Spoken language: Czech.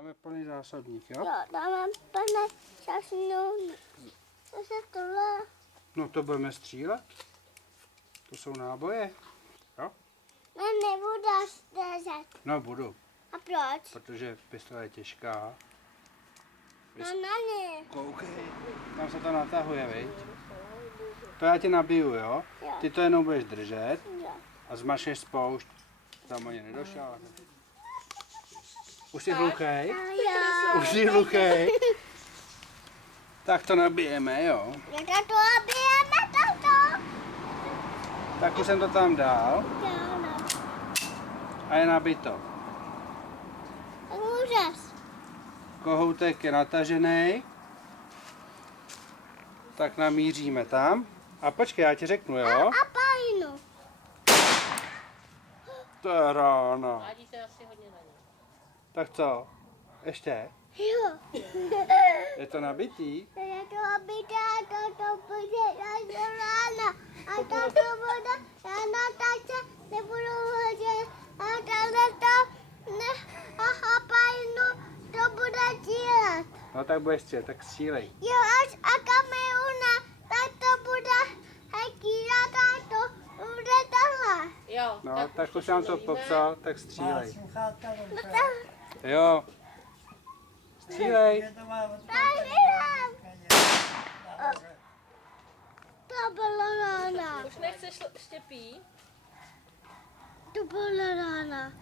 Dáme plný zásobník, jo? Jo, dáme plné časnou. Zase tohle. No to budeme střílet. To jsou náboje, jo? Ne, nebudu střežet. No budu, A proč? protože pistole je těžká. No, ne. Koukej, tam se to natahuje, viď? To já tě nabiju, jo? Jo. Ty to jenom budeš držet Jo. a zmačneš spoušť. Tam ani nedošáhne. Už jsi hluchej? Jo. Už jsi hluchej? Tak to nabijeme, jo? Jak to nabijeme toto? Tak už jsem to tam dal Jo, no. a je nabito. Tak můžeš. Kohoutek je natažený. Tak namíříme tam. A počkej, já ti řeknu, jo? A pajnu. To je rána. Hádíte asi hodně na ně. Tak co? Ještě? Jo. Je to nabitý? Je to nabité a toto bude až do rána. A toto bude rána, takže nebudu hodit. A tady to ne, a pajnu to bude dílet. No tak budeš střílet, tak střílej. Jo, až a kameruna, tak to bude dílet a to bude tohle. Jo, No, tak už jsem to popsal, tak střílej. No to, Jo. Střílej. tak dělám. To bylo rána. Už nechceš štěpí? To bylo rána.